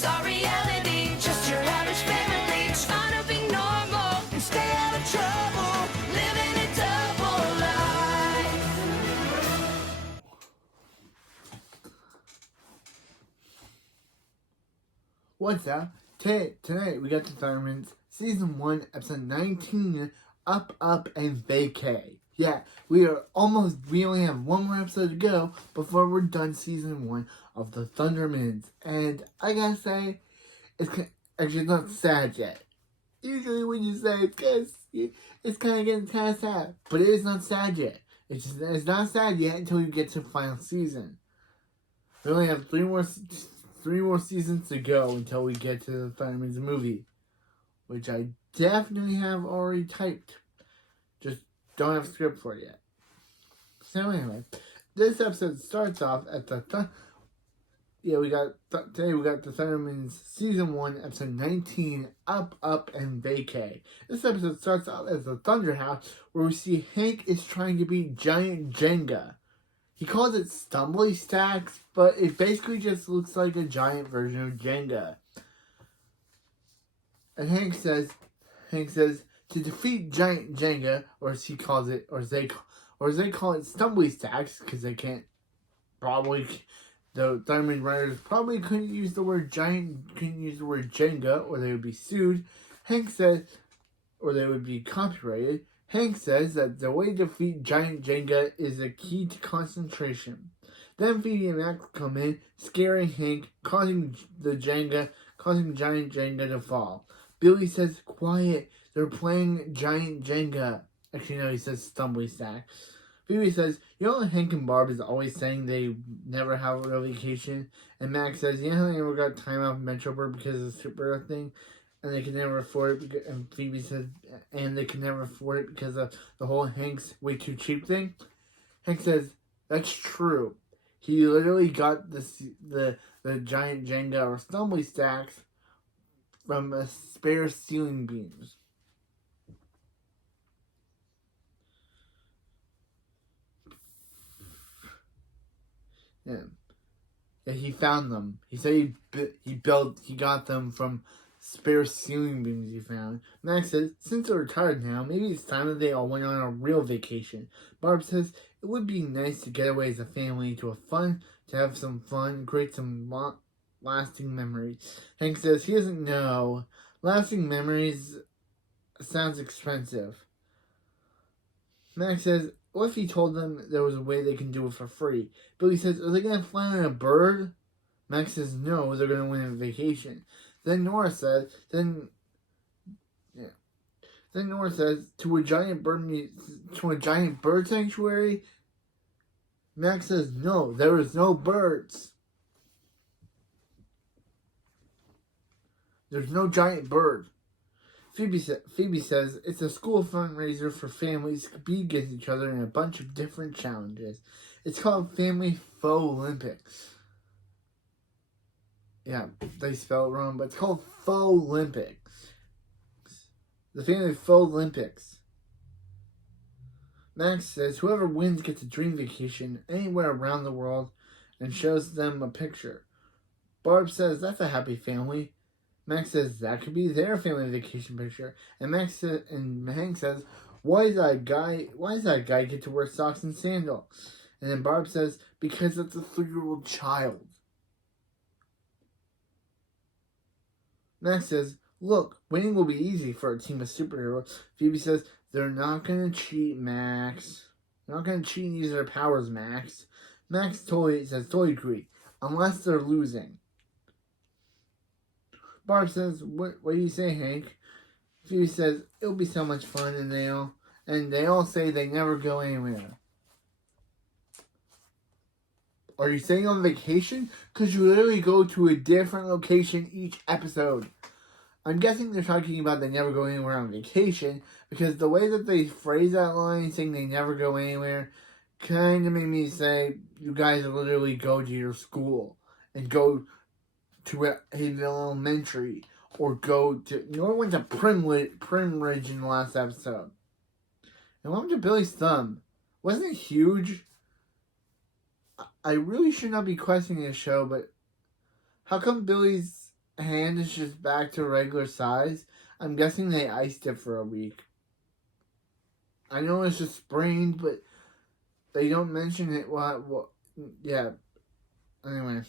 It's our reality, just your average family trying to be normal and stay out of trouble, living a double life. What's up? Tonight we got the Thunderman's Season 1, Episode 19, Up, and Vacay. Yeah, we only have one more episode to go before we're done Season 1 of the Thundermans. And I gotta say, it's actually not sad yet. Usually when you say it's kind of getting kind of sad. But it is not sad yet. It's not sad yet until you get to the final season. We only have three more seasons to go until we get to the Thundermans movie, which I definitely have already typed. Just don't have a script for it yet. So anyway, this episode starts off at today we got the Thundermans Season 1, Episode 19, Up, and Vacay. This episode starts off as the Thunder House, where we see Hank is trying to beat giant Jenga. He calls it Stumbly Stacks, but it basically just looks like a giant version of Jenga. And Hank says, to defeat giant Jenga, or as he calls it, or as they call it, Stumbly Stacks, because the Thunderman writers probably couldn't use the word Jenga, or they would be sued. Hank says, or they would be copyrighted. Hank says that the way to defeat giant Jenga is a key to concentration. Then Phoebe and Max come in, scaring Hank, causing giant Jenga to fall. Billy says, "Quiet, they're playing giant Jenga." Actually, no, he says Stumbly Stack. Phoebe says, "You know Hank and Barb is always saying they never have a vacation?" And Max says, "Yeah, they never got time off Metroburg because of the super thing. And they can never afford it." And Phoebe says, "And they can never afford it because of the whole Hank's way too cheap thing." Hank says, "That's true. He literally got the giant Jenga or Stumbly Stacks from a spare ceiling beams." Yeah, he found them. He said he got them from spare ceiling beams he found. Max says, since they're retired now, maybe it's time that they all went on a real vacation. Barb says, it would be nice to get away as a family to have some fun, create some lasting memories. Hank says he doesn't know. Lasting memories sounds expensive. Max says, what if he told them there was a way they can do it for free? Billy says, are they going to fly on a bird? Max says, no, they're going to win a vacation. Then Nora says, to a giant bird sanctuary? Max says, no, there is no birds. There's no giant bird. Phoebe says it's a school fundraiser for families to compete against each other in a bunch of different challenges. It's called Family Faux Olympics. Yeah, they spell it wrong, but it's called Faux Olympics. The Family Faux Olympics. Max says whoever wins gets a dream vacation anywhere around the world and shows them a picture. Barb says that's a happy family. Max says that could be their family vacation picture. And Hank says, why does that guy get to wear socks and sandals? And then Barb says, because it's a 3-year-old child. Max says, look, winning will be easy for a team of superheroes. Phoebe says, they're not going to cheat, Max. They're not going to cheat and use their powers, Max. Max totally agree. Unless they're losing. Barb says, what do you say, Hank? Phoebe says, it'll be so much fun, and they all say they never go anywhere. Are you staying on vacation? Because you literally go to a different location each episode. I'm guessing they're talking about they never go anywhere on vacation, because the way that they phrase that line, saying they never go anywhere, kind of made me say, you guys literally go to your school, and go to Haydenville Elementary, or Nora went to Primridge in the last episode. And what happened to Billy's thumb? Wasn't it huge? I really should not be questioning this show, but how come Billy's hand is just back to regular size. I'm guessing they iced it for a week. I know it's just sprained, but they don't mention it. What? Yeah. Anyway.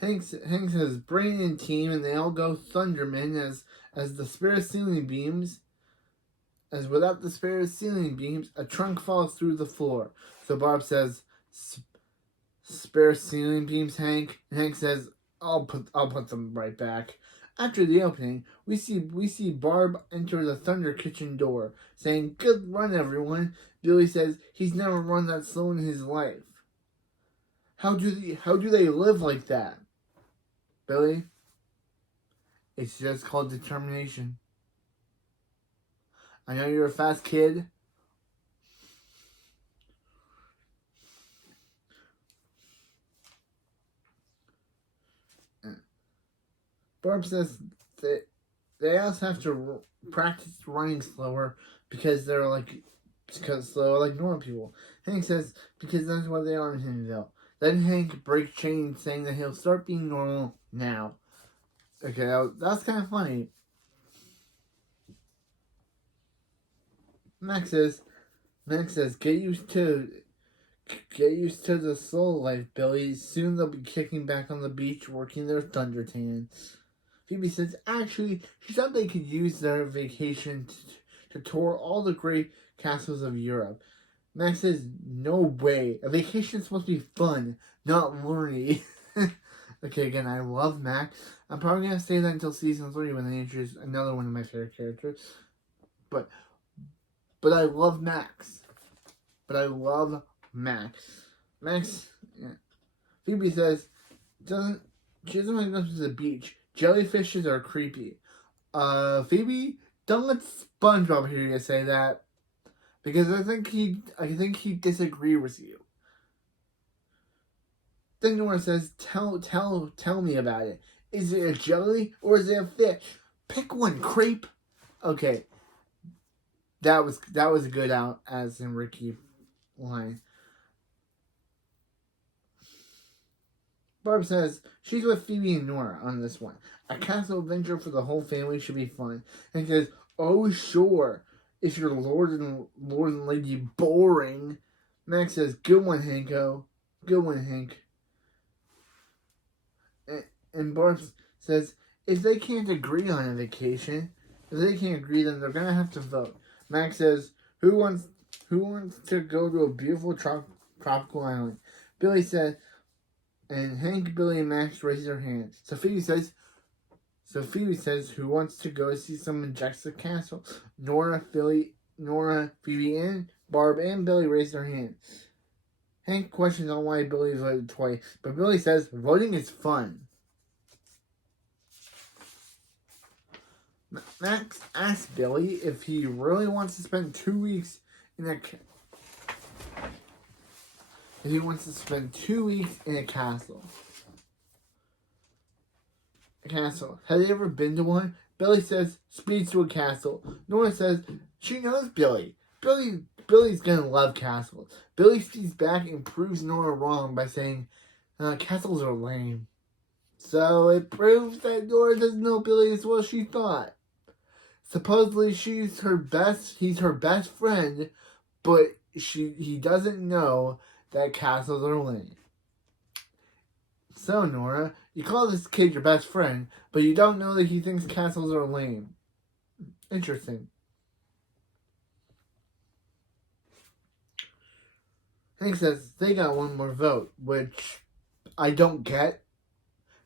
Hank says Brain and team, and they all go Thunderman as the spare ceiling beams. As without the spare ceiling beams, a trunk falls through the floor. So Barb says, "Spare ceiling beams, Hank." And Hank says, "I'll put them right back." After the opening, we see Barb enter the Thunder kitchen door, saying, "Good run, everyone." Billy says he's never run that slow in his life. How do they live like that? Billy, it's just called determination. I know you're a fast kid. Barb says that they also have to practice running slower because slower like normal people. Hank says because that's what they are in Hinsdale. Then Hank breaks chains saying that he'll start being normal now. Okay, that's kind of funny. Max says, get used to the slow life, Billy. Soon they'll be kicking back on the beach, working their thunder tan. Phoebe says, actually, she thought they could use their vacation to tour all the great castles of Europe. Max says, no way. A vacation is supposed to be fun, not learny. Okay, again, I love Max. I'm probably going to say that until season 3 when they introduce another one of my favorite characters. But I love Max. Max, yeah. Phoebe says, she doesn't want to go to the beach. Jellyfishes are creepy. Phoebe, don't let SpongeBob hear you say that. Because I think he'd disagree with you. Then Nora says, tell me about it. Is it a jelly or is it a fish? Pick one, creep. Okay. That was a good out as in Ricky line. Barb says she's with Phoebe and Nora on this one. A castle adventure for the whole family should be fun. And says, oh sure, if you're Lord and Lady boring. Max says, good one, Hanko. Good one, Hank. And Barb says, if they can't agree on a vacation, then they're gonna have to vote. Max says, who wants to go to a beautiful tropical island? Billy said, and Hank, Billy, and Max raise their hands. So Phoebe says, who wants to go see some majestic castle? Nora, Phoebe, and Barb, and Billy raise their hands. Hank questions on why Billy voted twice, but Billy says, voting is fun. Max asks Billy if he really wants to spend 2 weeks in a castle. Have you ever been to one? Billy says, speeds to a castle. Nora says, she knows Billy. Billy's gonna love castles. Billy speaks back and proves Nora wrong by saying, castles are lame. So it proves that Nora doesn't know Billy as well as she thought. Supposedly he's her best friend, but he doesn't know that castles are lame. So Nora, you call this kid your best friend, but you don't know that he thinks castles are lame. Interesting. Hank says they got one more vote, which I don't get.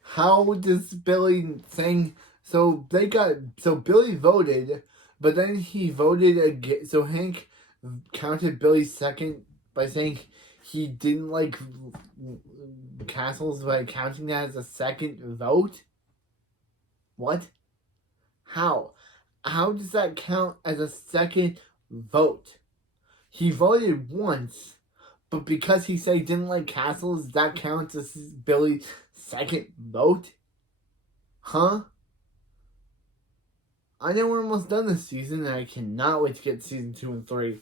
How does Billy saying so Billy voted, but then he voted again. So Hank counted Billy's second by saying he didn't like castles by counting that as a second vote. What? How? How does that count as a second vote? He voted once, but because he said he didn't like castles, that counts as Billy's second vote? Huh? I know we're almost done this season, and I cannot wait to get season 2 and 3,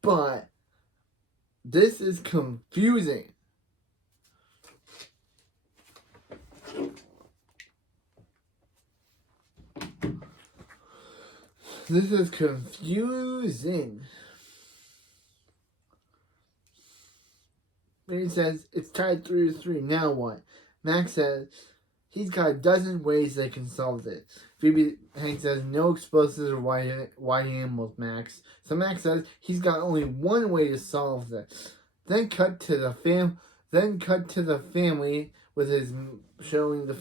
but this is confusing. This is confusing. He says, it's tied 3-3. Now what? Max says, he's got a dozen ways they can solve it. Hank says, no explosives or white animals, Max. So Max says, he's got only one way to solve this. Then cut to the family with his showing the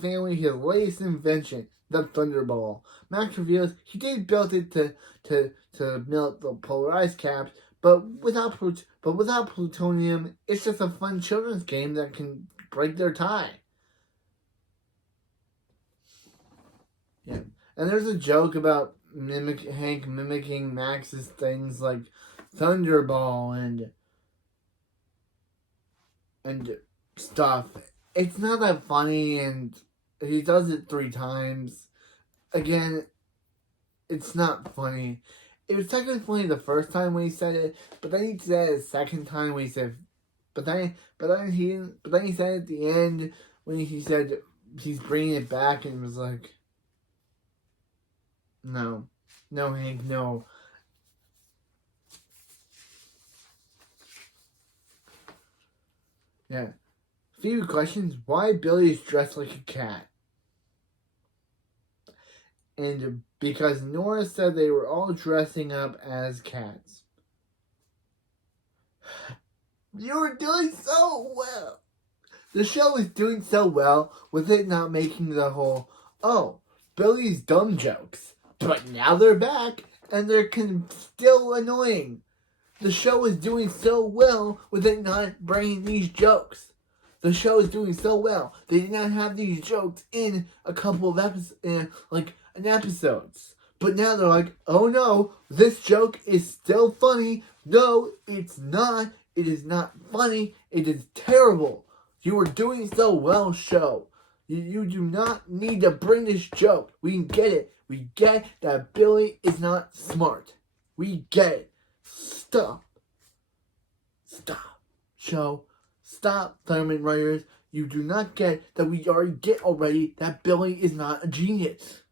family his latest invention, the Thunderball. Max reveals he did build it to melt the polarized caps, but without plutonium, it's just a fun children's game that can break their tie. Yeah, and there's a joke about Hank mimicking Max's things like Thunderball and stuff. It's not that funny, and he does it 3 times. Again, it's not funny. It was technically funny the first time when he said it, but then he said it the second time when he said, but then he said at the end when he said he's bringing it back, and it was like, no, Hank, no. Yeah. Phoebe questions why Billy is dressed like a cat. And because Nora said they were all dressing up as cats. You were doing so well. The show is doing so well with it not making the whole, oh, Billy's dumb jokes. But now they're back and they're still annoying. The show is doing so well with it not bringing these jokes. The show is doing so well. They did not have these jokes in a couple of episodes. But now they're like, oh no, this joke is still funny. No, it's not. It is not funny. It is terrible. You are doing so well, show. You do not need to bring this joke. We get it. We get that Billy is not smart. We get it. Stop. Show. Stop, Thunderman writers. You do not get that we already get already that Billy is not a genius.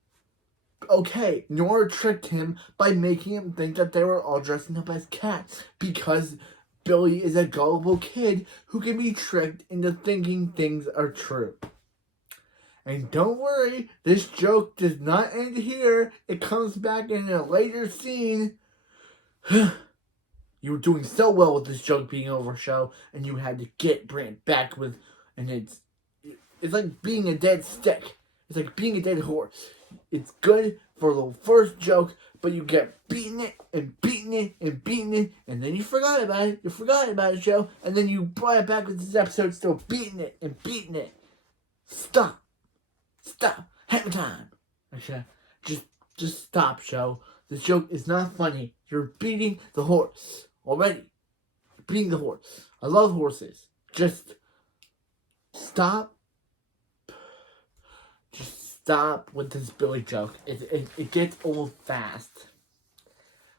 Okay, Nora tricked him by making him think that they were all dressing up as cats because Billy is a gullible kid who can be tricked into thinking things are true. And don't worry, this joke does not end here. It comes back in a later scene. You were doing so well with this joke being over, show, and you had to bring it back with, and it's like being a dead stick. It's like being a dead horse. It's good for the first joke, but you get beaten it, and then you forgot about it. You forgot about it, show, and then you brought it back with this episode, still beating it. Stop. Hammer time. Okay, just stop, show. This joke is not funny. You're beating the horse already. You're beating the horse. I love horses. Just stop. Just stop with this Billy joke. It gets old fast.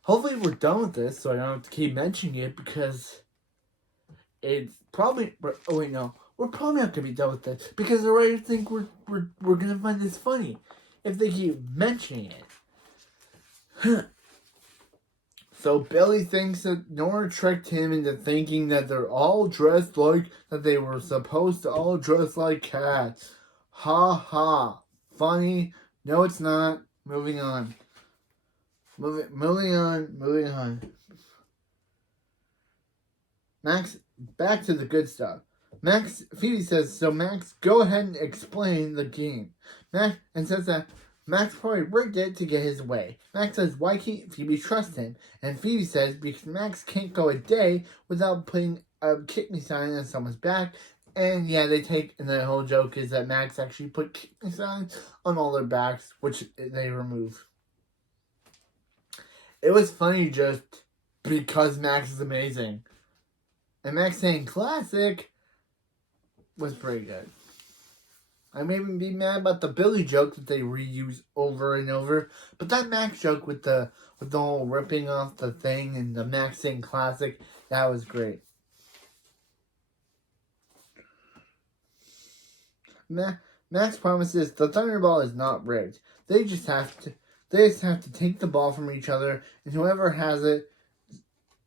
Hopefully we're done with this, so I don't have to keep mentioning it because it's probably. Oh wait, no. We're probably not gonna be done with this because the writers think we're gonna find this funny if they keep mentioning it. So Billy thinks that Nora tricked him into thinking that they're all dressed like that they were supposed to all dress like cats. Ha ha. Funny. No, it's not. Moving on. Moving on. Max, back to the good stuff. Phoebe says, so Max, go ahead and explain the game. Max, and says that Max probably rigged it to get his way. Max says, why can't Phoebe trust him? And Phoebe says, because Max can't go a day without putting a kick me sign on someone's back. And yeah, and the whole joke is that Max actually put kick me signs on all their backs, which they remove. It was funny just because Max is amazing. And Max saying classic was pretty good. I may even be mad about the Billy joke that they reuse over and over, but that Max joke with the whole ripping off the thing and the Max saying classic, that was great. Max promises the Thunderball is not rigged. They just have They just have to take the ball from each other, and whoever has it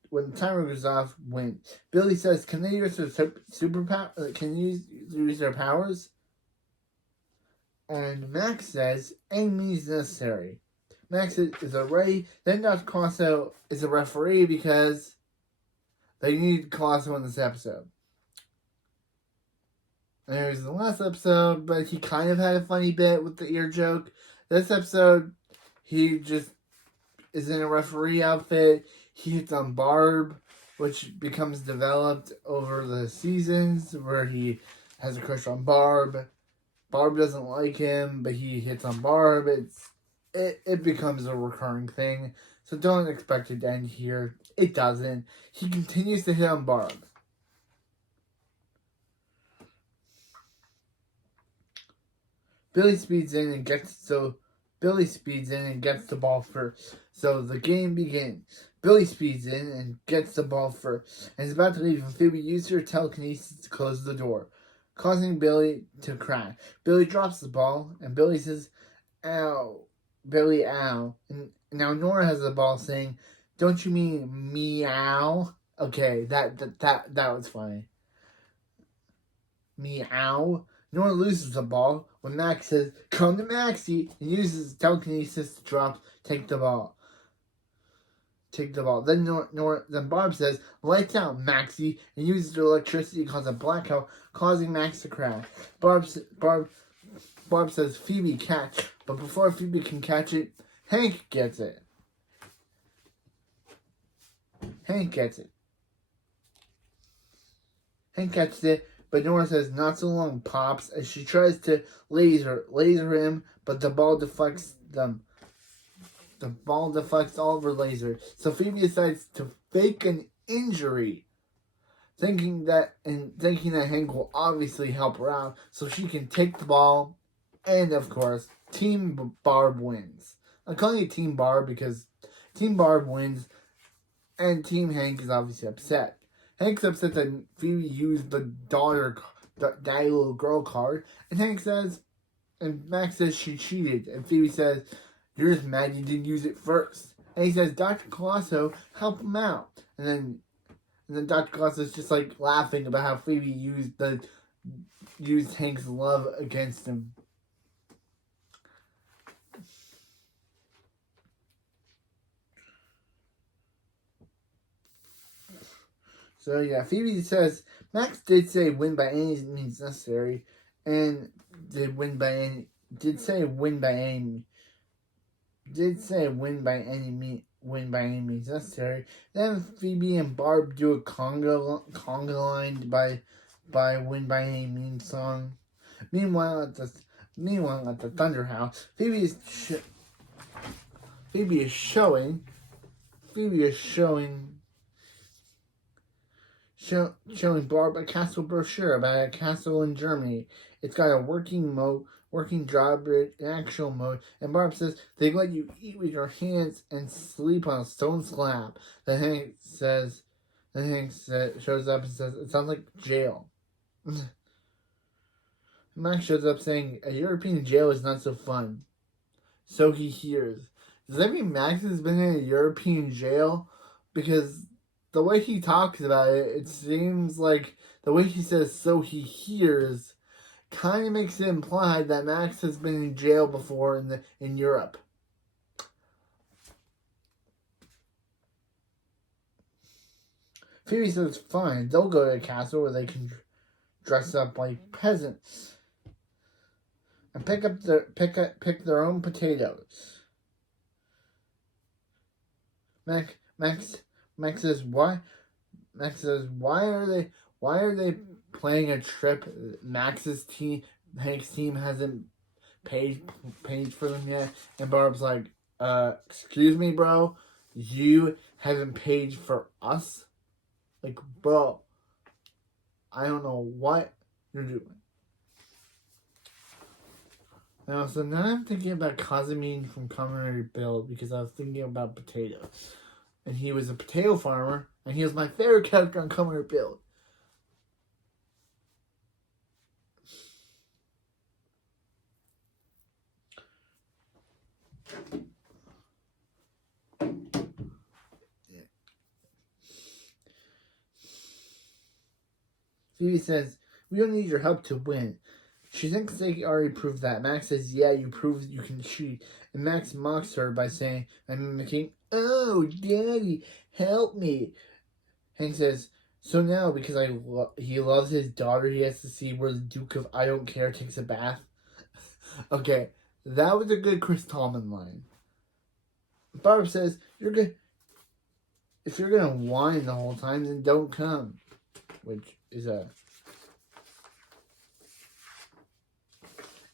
when the timer goes off wins. Billy says, "Can they use their superpower? Can you use their powers?" And Max says, "Any means necessary." Max is ready. Then Dr. Colosso is a referee because they need Colosso in this episode. And there's the last episode, but he kind of had a funny bit with the ear joke. This episode, he just is in a referee outfit. He hits on Barb, which becomes developed over the seasons, where he has a crush on Barb. Barb doesn't like him, but he hits on Barb. It becomes a recurring thing, so don't expect it to end here. It doesn't. He continues to hit on Barb. Billy speeds in and gets the ball first. So the game begins. Billy speeds in and gets the ball first, and is about to leave when Phoebe uses her telekinesis to close the door, causing Billy to crash. Billy drops the ball, and Billy says, "Ow, Billy, ow." And now Nora has the ball, saying, "Don't you mean meow?" Okay, that was funny. Meow. Nora loses the ball when Max says, "Come to Maxie," and uses his telekinesis to take the ball. Then then Barb says, "Lights out, Maxie," and uses her electricity to cause a blackout, causing Max to crash. Barb says, "Phoebe, catch," but before Phoebe can catch it, Hank gets it. Hank catches it, but Nora says, "Not so long, Pops," as she tries to laser him, but the ball deflects them. The ball deflects all of her lasers. So Phoebe decides to fake an injury, thinking that Hank will obviously help her out, so she can take the ball, and of course, Team Barb wins. I'm calling it Team Barb because Team Barb wins, and Team Hank is obviously upset. Hank's upset that Phoebe used the daddy little girl card, and Max says she cheated, and Phoebe says, "You're just mad you didn't use it first." And he says, "Dr. Colosso, help him out." And then Dr. Colosso is just like laughing about how Phoebe used Hank's love against him. So yeah, Phoebe says Max did say win by any means necessary, and did say win by any means necessary. Then Phoebe and Barb do a conga line by win by any means song. Meanwhile at the Thunder House, Phoebe is showing Barb a castle brochure about a castle in Germany. It's got a working drawbridge, actual mode, and Barb says they let you eat with your hands and sleep on a stone slab. Then Hank shows up and says it sounds like jail. Max shows up saying a European jail is not so fun. So he hears. Does that mean Max has been in a European jail? Because the way he talks about it, it seems like the way he says "so he hears" kind of makes it implied that Max has been in jail before in Europe. Phoebe says fine, they'll go to a castle where they can dress up like peasants and pick their own potatoes. Max says why? Max says why are they planning a trip? Hank's team hasn't paid for them yet, and Barb's like, excuse me, bro, you haven't paid for us? Like, bro, I don't know what you're doing. Now, so now I'm thinking about Casimir from Commonwealth Build because I was thinking about potatoes. And he was a potato farmer, and he was my favorite character on Commonwealth Build. Phoebe says, we don't need your help to win. She thinks they already proved that. Max says, yeah, you proved you can cheat. And Max mocks her by mimicking, oh, Daddy, help me. Hank says, so now, because he loves his daughter, he has to see where the Duke of I Don't Care takes a bath. Okay, that was a good Chris Tallman line. Barb says, if you're gonna whine the whole time, then don't come. Which is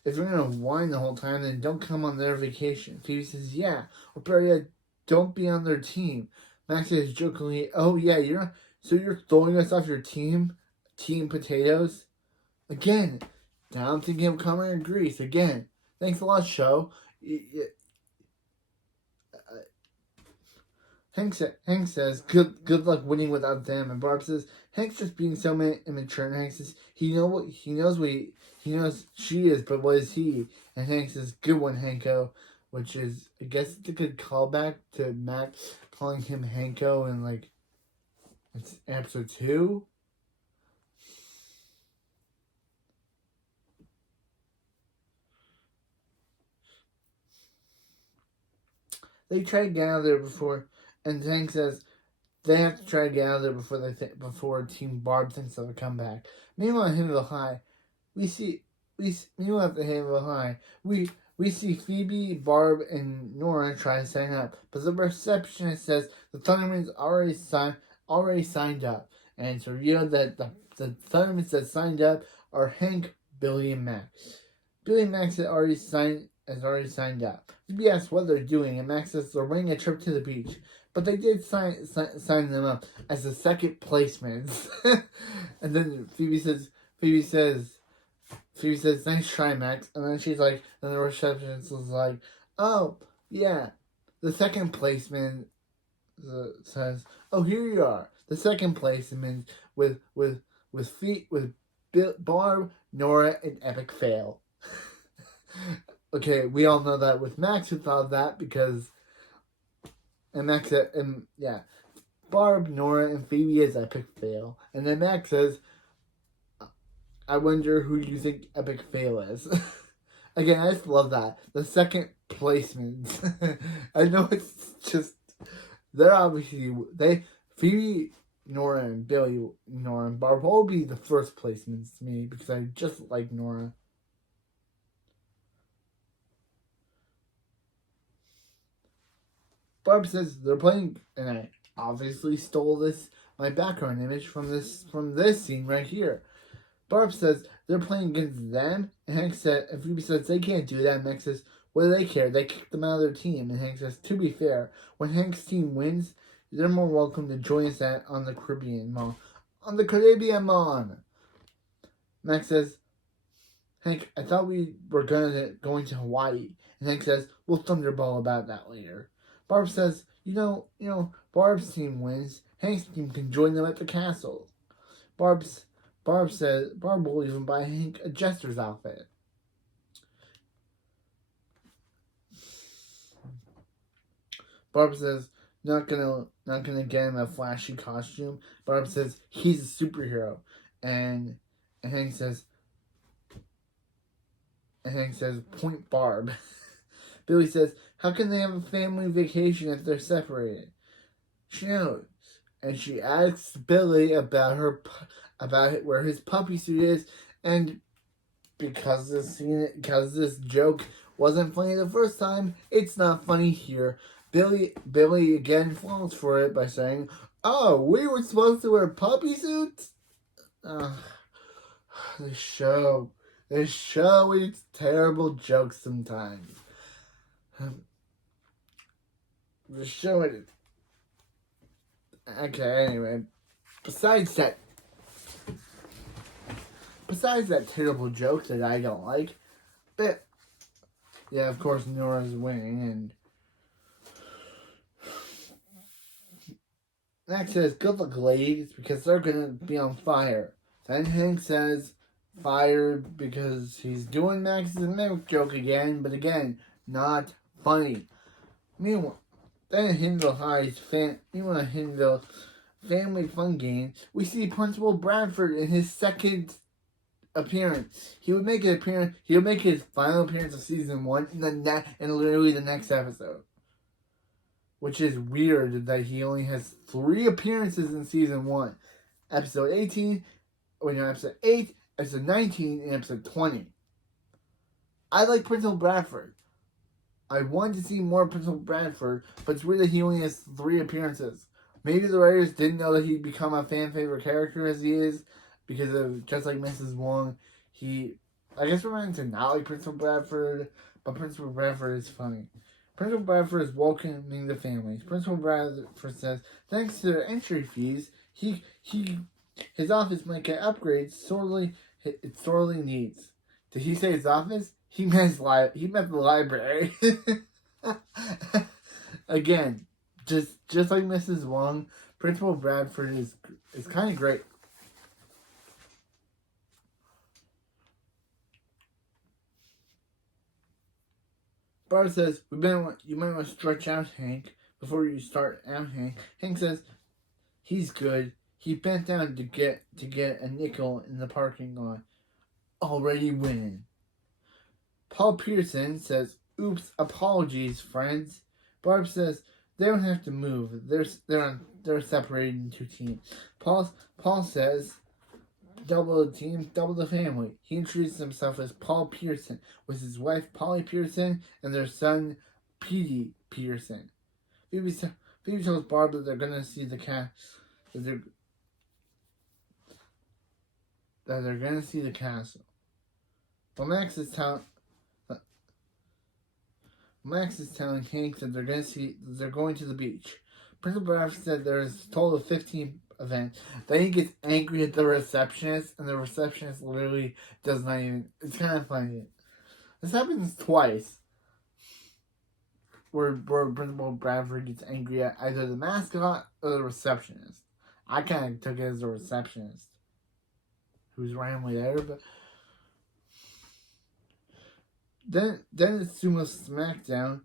if you're gonna whine the whole time, then don't come on their vacation. Phoebe says, yeah, or better yet, don't be on their team. Max says jokingly, oh yeah, you're throwing us off your team? Team Potatoes? Again, now I'm thinking of Comer and Grease. Again, thanks a lot, show. Hank says, good luck winning without them. And Barb says, Hank's just being so immature. And Hank says, he knows she is, but what is he? And Hank says, good one, Hanko. Which is, I guess it's a good callback to Max calling him Hanko in, like, it's episode 2. They try to get out of there before, and Hank says they have to try to get out of there before Team Barb thinks of a comeback. Meanwhile, at Himmelville High, we see Phoebe, Barb, and Nora try to sign up, but the receptionist says the Thunderman's already signed up, and it's revealed that the Thundermans that signed up are Hank, Billy, and Max. Billy and Max has already signed up. Phoebe asks what they're doing, and Max says they're running a trip to the beach. But they did sign them up as the second placements. And then Phoebe says, nice try, Max. And then then the receptionist was like, oh, yeah. The second placement says, oh, here you are. The second placement with Barb, Nora, and Epic Fail. Okay, we all know that with Max who thought of that because Max said, Barb, Nora, and Phoebe is Epic Fail. And then Max says, I wonder who you think Epic Fail is. Again, I just love that. The second placement. I know it's just, Phoebe, Nora, and Billy, Nora, and Barb will be the first placements to me because I just like Nora. Barb says they're playing, and I obviously stole my background image from this scene right here. Barb says they're playing against them, and Phoebe says they can't do that. And Max says, what do they care? They kicked them out of their team. And Hank says, to be fair, when Hank's team wins, they're more welcome to join us on the Caribbean Mall. On the Caribbean Mall. Max says, Hank, I thought we were going to Hawaii. And Hank says, we'll thunderball about that later. Barb says, you know, Barb's team wins. Hank's team can join them at the castle. Barb says Barb will even buy Hank a jester's outfit. Barb says not gonna get him a flashy costume. Barb says he's a superhero, and Hank says point Barb. Billy says, how can they have a family vacation if they're separated? She knows. And she asks Billy about where his puppy suit is. And because this joke wasn't funny the first time, it's not funny here. Billy again falls for it by saying, oh, we were supposed to wear puppy suits? This show eats terrible jokes sometimes. The show it. Okay, anyway. Besides that terrible joke that I don't like, but yeah, of course Nora's winning, and Max says, good luck, ladies, because they're gonna be on fire. Then Hank says, fire, because he's doing Max's mimic joke again, but again, not funny. Meanwhile, then Himmelville family fun game, we see Principal Bradford in his second appearance. He would make an appearance. He'll make his final appearance of season 1 in literally the next episode, which is weird that he only has 3 appearances in season 1: episode 18, episode 8, episode 19, and episode 20. I like Principal Bradford. I wanted to see more Principal Bradford, but it's weird that he only has 3 appearances. Maybe the writers didn't know that he'd become a fan favorite character as he is, because of Just Like Mrs. Wong. I guess we're meant to not like Principal Bradford, but Principal Bradford is funny. Principal Bradford is welcoming the families. Principal Bradford says, thanks to their entry fees, his office might get upgrades it sorely needs. Did he say his office? He meant the library. Again, just like Mrs. Wong, Principal Bradford is kind of great. Barb says, you might want to stretch out, Hank, before you start out, Hank. Hank says, he's good. He bent down to get a nickel in the parking lot. Already winning. Paul Pearson says, oops, apologies, friends. Barb says, they don't have to move. They're separated into teams. Paul says, double the team, double the family. He introduces himself as Paul Pearson, with his wife Polly Pearson and their son Petey Pearson. Phoebe tells Barb that they're gonna see the cast. That they're gonna see the castle. But Max is telling Hank that they're going to the beach. Principal Bradford said there's a total of 15 events. Then he gets angry at the receptionist, and the receptionist literally does not even. It's kind of funny. This happens twice, where Principal Bradford gets angry at either the mascot or the receptionist. I kind of took it as the receptionist who's randomly there, but then it's Sumo SmackDown.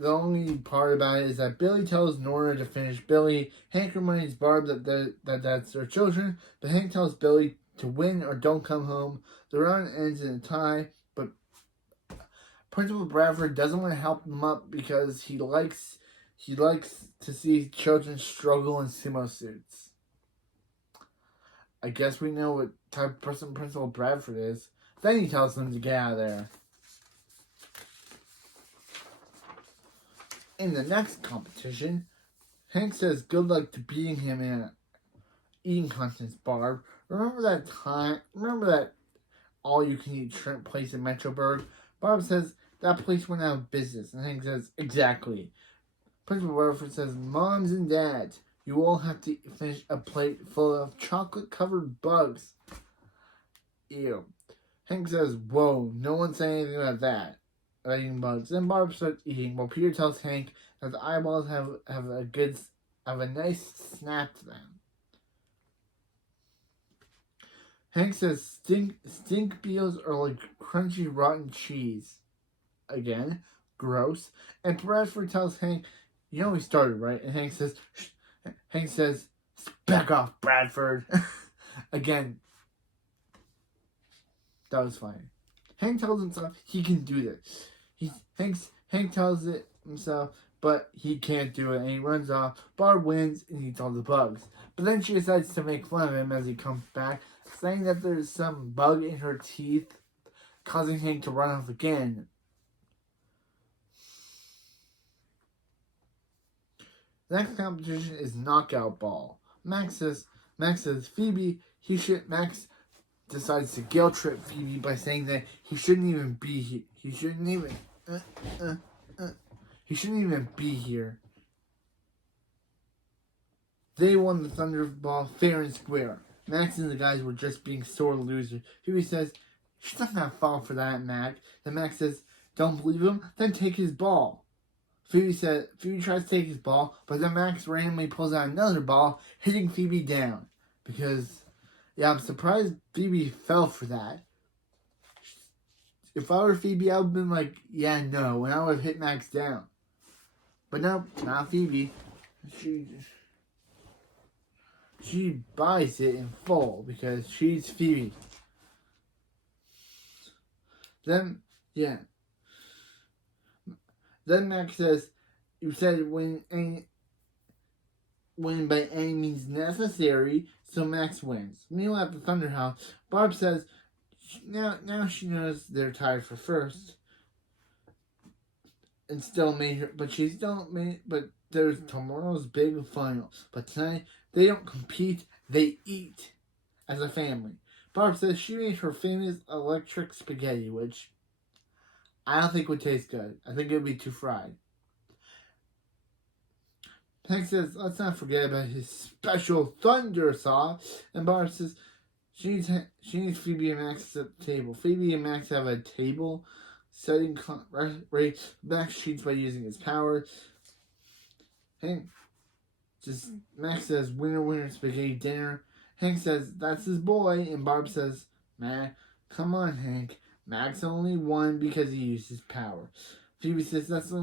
The only part about it is that Billy tells Nora to finish Billy. Hank reminds Barb that that's their children, but Hank tells Billy to win or don't come home. The round ends in a tie, but Principal Bradford doesn't want to help them up because he likes to see children struggle in sumo suits. I guess we know what type of person Principal Bradford is. Then he tells them to get out of there. In the next competition, Hank says good luck to beating him in an eating contest, Barb. Remember that all-you-can-eat shrimp place in Metroburg? Barb says that place went out of business, and Hank says, exactly. Principal Bradford says, Moms and Dads, you all have to finish a plate full of chocolate-covered bugs. Ew. Hank says, whoa, no one said anything about that. Eating bugs. Then Barb starts eating, while Peter tells Hank that the eyeballs have a nice snap to them. Hank says stink beetles are like crunchy rotten cheese. Again, gross. And Bradford tells Hank, you know we started, right? And Hank says, back off, Bradford. Again, that was funny. Hank tells himself he can do this. Hank tells it himself, but he can't do it, and he runs off. Barb wins and eats all the bugs. But then she decides to make fun of him as he comes back, saying that there's some bug in her teeth, causing Hank to run off again. The next competition is knockout ball. Max says Phoebe, Max decides to guilt trip Phoebe by saying that he shouldn't even be here. He shouldn't even be here. They won the Thunderball fair and square. Max and the guys were just being sore losers. Phoebe says, she's not gonna fall for that, Max. Then Max says, don't believe him? Then take his ball. Phoebe tries to take his ball, but then Max randomly pulls out another ball, hitting Phoebe down. Because, yeah, I'm surprised Phoebe fell for that. If I were Phoebe, I would have been like, yeah, no, and I would have hit Max down. But no, not Phoebe. She buys it in full because she's Phoebe. Then, yeah. Then Max says, "You said when by any means necessary," so Max wins. Meanwhile, at the Thunder House, Barb says, now she knows they're tied for first, and still made her, but there's tomorrow's big final. But tonight, they don't compete, they eat as a family. Barb says she made her famous electric spaghetti, which I don't think would taste good. I think it would be too fried. Hank says, let's not forget about his special thunder sauce. And Barb says she needs Phoebe and Max at the table. Phoebe and Max have a table setting ready. Max cheats by using his power. Max says, winner, winner, spaghetti dinner. Hank says, that's his boy. And Barb says, man, come on, Hank. Max only won because he used his power. Phoebe says that's the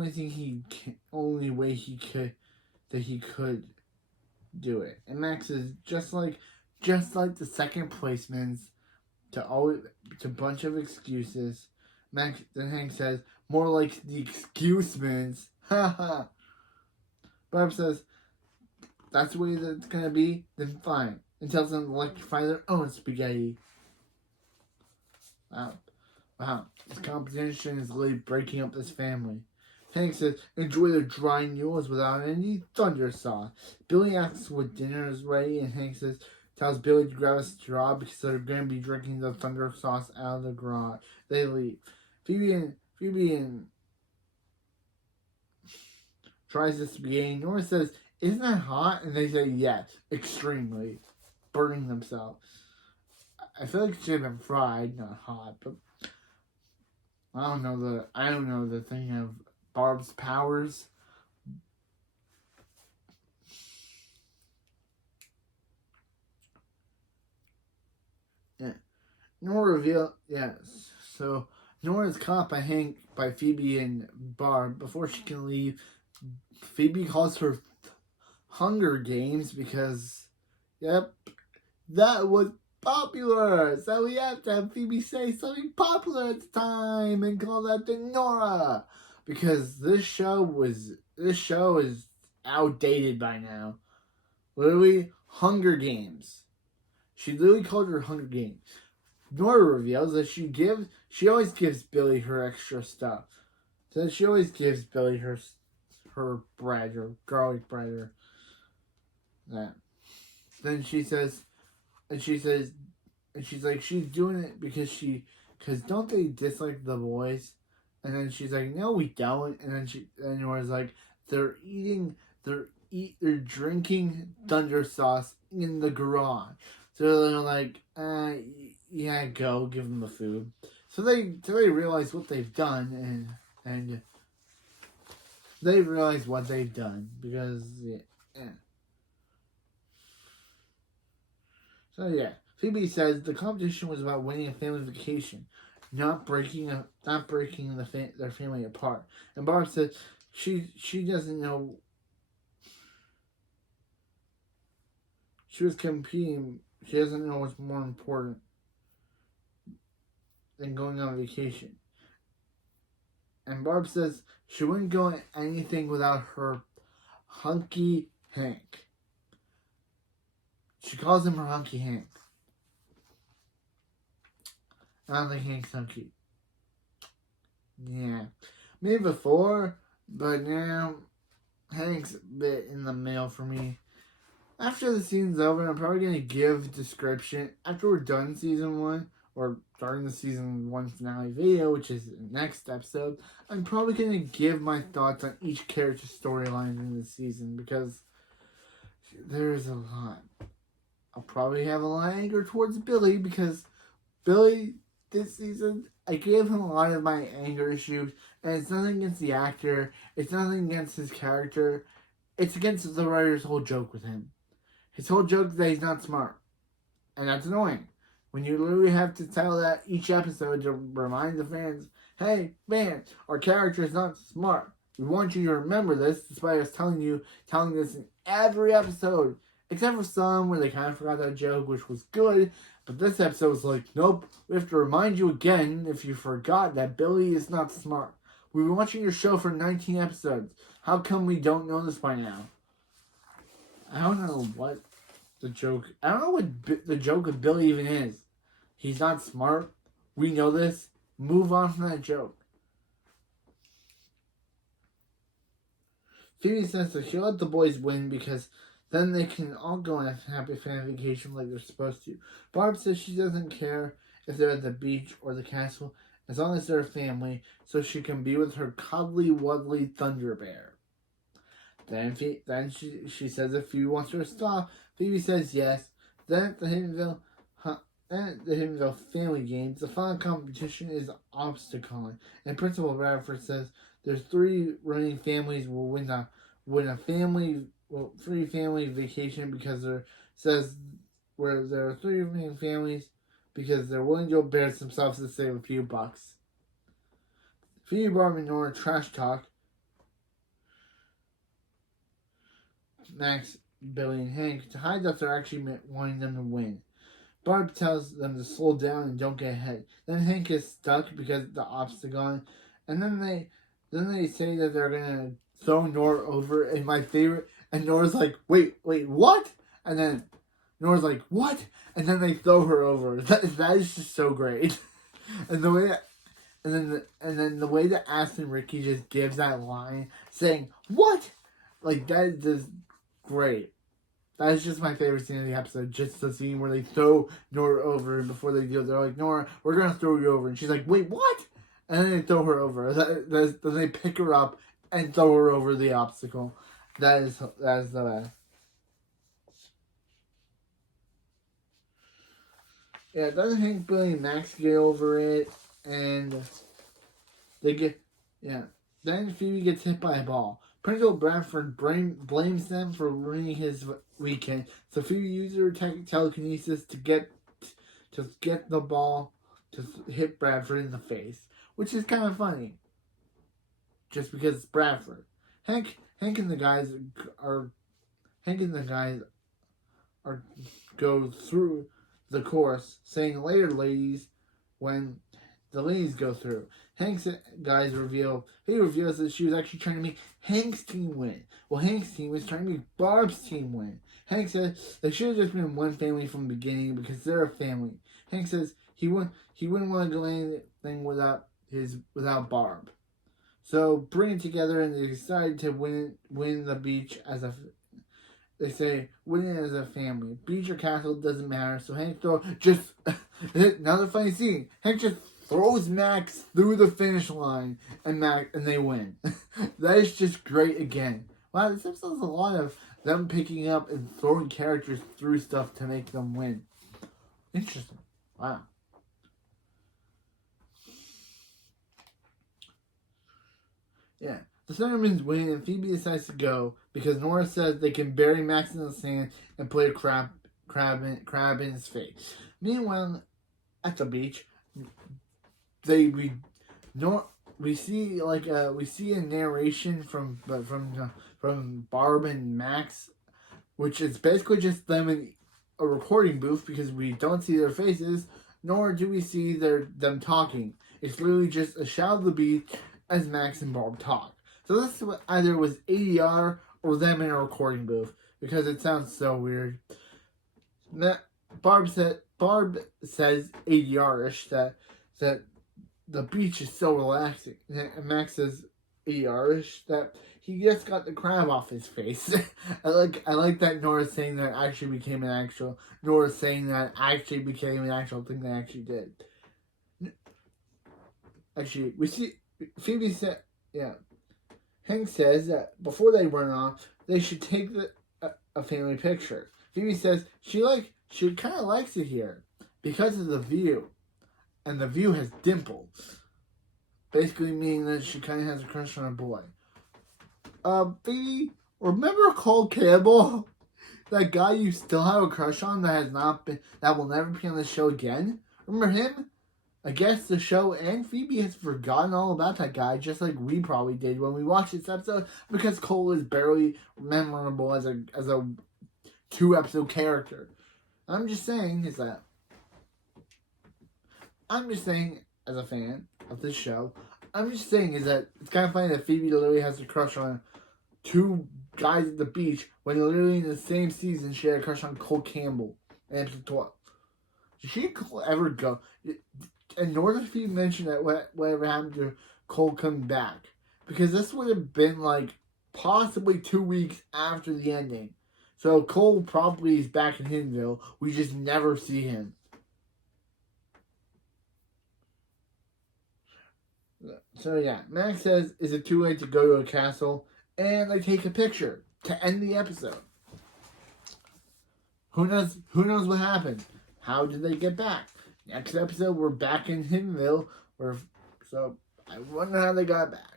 only way he could do it. And Max is just like the second placements to a bunch of excuses. Then Hank says, more like the excuse-ments. Ha. Barb says, that's the way that it's gonna be, then fine. And tells them to electrify their own spaghetti. Wow. This competition is really breaking up this family. Hank says, enjoy the dry noodles without any thunder sauce. Billy asks what dinner is ready, and Hank tells Billy to grab a straw because they're going to be drinking the thunder sauce out of the garage. They leave. Phoebe tries the spaghetti. Nora says, isn't that hot? And they say, yes, extremely. Burning themselves. I feel like it should have been fried, not hot, but I don't know the thing of Barb's powers. Yeah. So Nora's caught by Phoebe and Barb. Before she can leave, Phoebe calls her Hunger Games because, yep, that was popular. So we have to have Phoebe say something popular at the time and call that to Nora. Because this show is outdated by now. Literally, Hunger Games. She literally called her Hunger Games. Nora reveals that she always gives Billy her extra stuff. So she always gives Billy her bread, her garlic bread, or that. Then she's like, she's doing it because don't they dislike the boys? And then she's like, no, we don't. And then Nora's like, they're drinking thunder sauce in the garage. So they're like, yeah, go give them the food. So they realize what they've done, and they realize what they've done because yeah. So yeah, Phoebe says the competition was about winning a family vacation, not breaking their family apart. And Barb says she doesn't know. She was competing. She doesn't know what's more important than going on vacation. And Barb says she wouldn't go on anything without her hunky Hank. She calls him her hunky Hank. I don't think Hank's hunky. Yeah. Maybe before, but now Hank's a bit in the middle for me. After the season's over, I'm probably going to give a description. After we're done season 1, or during the season 1 finale video, which is the next episode, I'm probably going to give my thoughts on each character's storyline in the season, because there's a lot. I'll probably have a lot of anger towards Billy, because Billy, this season, I gave him a lot of my anger issues, and it's nothing against the actor, it's nothing against his character, it's against the writer's whole joke with him. His whole joke is that he's not smart. And that's annoying. When you literally have to tell that each episode to remind the fans, hey, man, our character is not smart. We want you to remember this, despite us telling this in every episode. Except for some where they kind of forgot that joke, which was good. But this episode was like, nope, we have to remind you again, if you forgot, that Billy is not smart. We've been watching your show for 19 episodes. How come we don't know this by now? I don't know what the joke... I don't know what the joke of Billy even is. He's not smart. We know this. Move on from that joke. Phoebe says that she'll let the boys win because then they can all go on a happy family vacation like they're supposed to. Barb says she doesn't care if they're at the beach or the castle as long as they're a family, so she can be with her cuddly, wuddly Thunder Bear. Then she says if Phoebe wants her to stop, Phoebe says yes. Then at the Hiddenville family games, the final competition is obstacle, and Principal Bradford says there's 3 running families will win a free family vacation because there are 3 running families because they're willing to embarrass themselves to save a few bucks. Phoebe, Barb, and Nora trash talk Max, Billy, and Hank to hide that they're actually wanting them to win. Barb tells them to slow down and don't get ahead. Then Hank is stuck because of the obstacle, and then they say that they're gonna throw Nora over. And my favorite, and Nora's like, wait, what? And then Nora's like, what? And then they throw her over. That is just so great. And the way that, and then the way that Aston Ricky just gives that line, saying what? Like that is just great. That is just my favorite scene of the episode. Just the scene where they throw Nora over, and before they do it, they're like, Nora, we're gonna throw you over, and she's like, wait, what? And then they throw her over. Then they pick her up and throw her over the obstacle. That is the best. Yeah, doesn't Hank, Billy, and Max get over it, and Then Phoebe gets hit by a ball. Principal Bradford blames them for ruining his weekend, so Phoebe uses her telekinesis to get the ball to hit Bradford in the face, which is kind of funny. Just because it's Bradford. Hank and the guys go through the course, saying later, ladies, when the ladies go through. Hank's guys reveals that she was actually trying to make Hank's team win. Well, Hank's team was trying to make Barb's team win. Hank says they should have just been one family from the beginning because they're a family. Hank says he wouldn't want to do anything without Barb. So bring it together, and they decide to win the beach as a. They say win it as a family. Beach or castle doesn't matter. So Hank just another funny scene. Hank just throws Max through the finish line, and they win. That is just great again. Wow, this episode has a lot of them picking up and throwing characters through stuff to make them win. Interesting. Wow. Yeah. The Thundermans win, and Phoebe decides to go because Nora says they can bury Max in the sand and put a crab in his face. Meanwhile, at the beach, we see a narration from Barb and Max, which is basically just them in a recording booth because we don't see their faces, nor do we see them talking. It's literally just a shot of the beach as Max and Barb talk. So this either was ADR or them in a recording booth because it sounds so weird. Barb says ADR-ish that the beach is so relaxing. And Max says ADR-ish that he just got the crab off his face. I like that Nora saying that actually became an actual thing that actually did. Actually, we see Phoebe said, yeah. Hank says that before they run off, they should take a family picture. Phoebe says she kind of likes it here because of the view, and the view has dimples, basically meaning that she kind of has a crush on a boy. Phoebe, remember Cole Campbell, that guy you still have a crush on that will never be on the show again? Remember him? I guess the show and Phoebe has forgotten all about that guy, just like we probably did when we watched this episode, because Cole is barely memorable as a 2-episode character. I'm just saying as a fan of this show, I'm just saying is that it's kind of funny that Phoebe literally has a crush on 2 guys at the beach when literally in the same season she had a crush on Cole Campbell in episode 12. Did she ever go? And nor did Phoebe mention that whatever happened to Cole coming back, because this would have been like possibly 2 weeks after the ending. So Cole probably is back in Hinville. We just never see him. So yeah, Max says, is it too late to go to a castle? And they take a picture to end the episode. Who knows what happened? How did they get back? Next episode, we're back in Hinville. So I wonder how they got back.